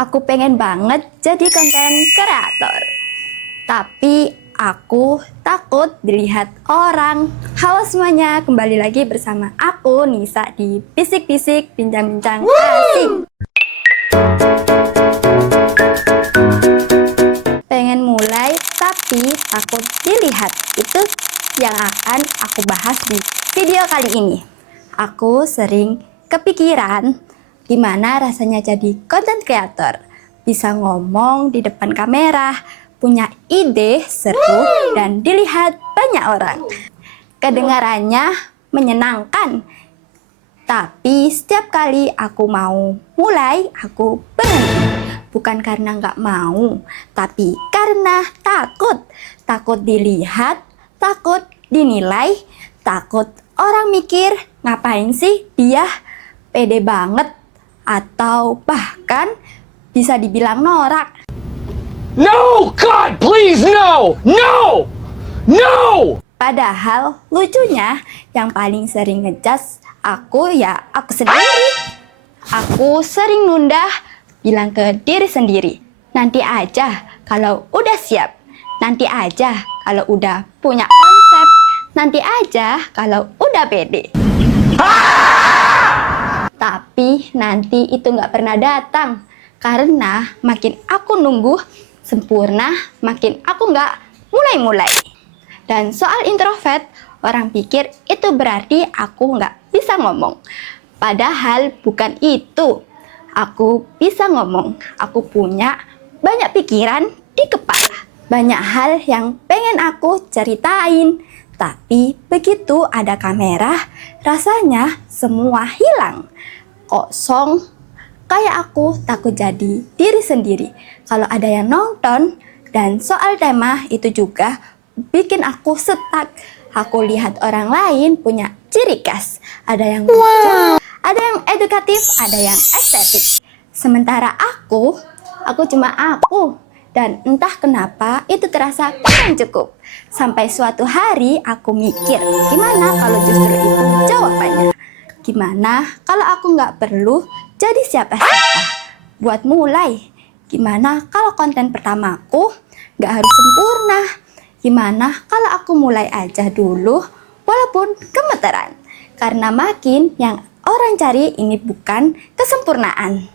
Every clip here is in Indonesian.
Aku pengen banget jadi konten kreator, tapi aku takut dilihat orang. Halo semuanya, kembali lagi bersama aku Nisa di Bisik-Bisik Bincang-Bincang Asik. Pengen mulai tapi takut dilihat, itu yang akan aku bahas di video kali ini. Aku sering kepikiran gimana rasanya jadi content creator, bisa ngomong di depan kamera, punya ide seru dan dilihat banyak orang. Kedengarannya menyenangkan, tapi setiap kali aku mau mulai, aku berhenti. Bukan karena nggak mau, tapi karena takut. Takut dilihat, takut dinilai, takut orang mikir, ngapain sih dia pede banget, atau bahkan bisa dibilang norak. No, God, please, no! No! No! Padahal lucunya yang paling sering ngejudge aku ya aku sendiri. Aku sering nunda, bilang ke diri sendiri, nanti aja kalau udah siap, nanti aja kalau udah punya konsep, nanti aja kalau udah pede. Tapi nanti itu nggak pernah datang, karena makin aku nunggu sempurna, makin aku nggak mulai-mulai. Dan soal introvert, orang pikir itu berarti aku nggak bisa ngomong. Padahal bukan itu. Aku bisa ngomong, aku punya banyak pikiran di kepala. Banyak hal yang pengen aku ceritain. Tapi begitu ada kamera, rasanya semua hilang. Kosong, kayak aku takut jadi diri sendiri kalau ada yang nonton. Dan soal tema itu juga bikin aku stuck. Aku lihat orang lain punya ciri khas, ada yang lucu, ada yang edukatif, ada yang estetik. Sementara aku cuma aku. Dan entah kenapa itu terasa kurang cukup. Sampai suatu hari aku mikir, gimana kalau justru itu jawabannya? Gimana kalau aku nggak perlu jadi siapa-siapa buat mulai? Gimana kalau konten pertamaku nggak harus sempurna? Gimana kalau aku mulai aja dulu walaupun gemeteran? Karena makin yang orang cari ini bukan kesempurnaan,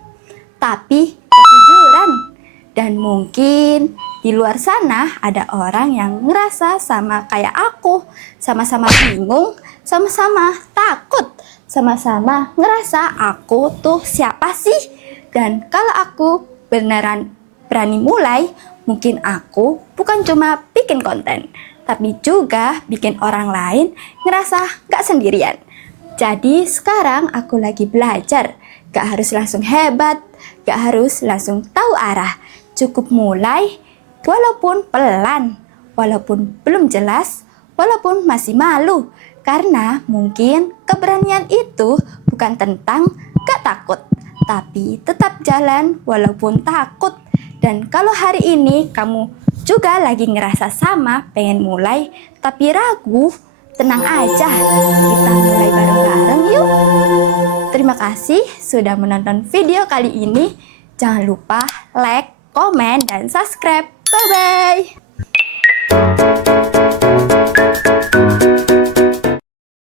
tapi kejujuran. Dan mungkin di luar sana ada orang yang ngerasa sama kayak aku, sama-sama bingung, sama-sama takut, sama-sama ngerasa aku tuh siapa sih? Dan kalau aku beneran berani mulai, mungkin aku bukan cuma bikin konten, tapi juga bikin orang lain ngerasa gak sendirian. Jadi sekarang aku lagi belajar, gak harus langsung hebat, gak harus langsung tahu arah. Cukup mulai, walaupun pelan, walaupun belum jelas, walaupun masih malu. Karena mungkin keberanian itu bukan tentang gak takut, tapi tetap jalan walaupun takut. Dan kalau hari ini kamu juga lagi ngerasa sama, pengen mulai, tapi ragu, tenang aja, kita mulai bareng-bareng yuk. Terima kasih sudah menonton video kali ini. Jangan lupa like, komen, dan subscribe. Bye-bye.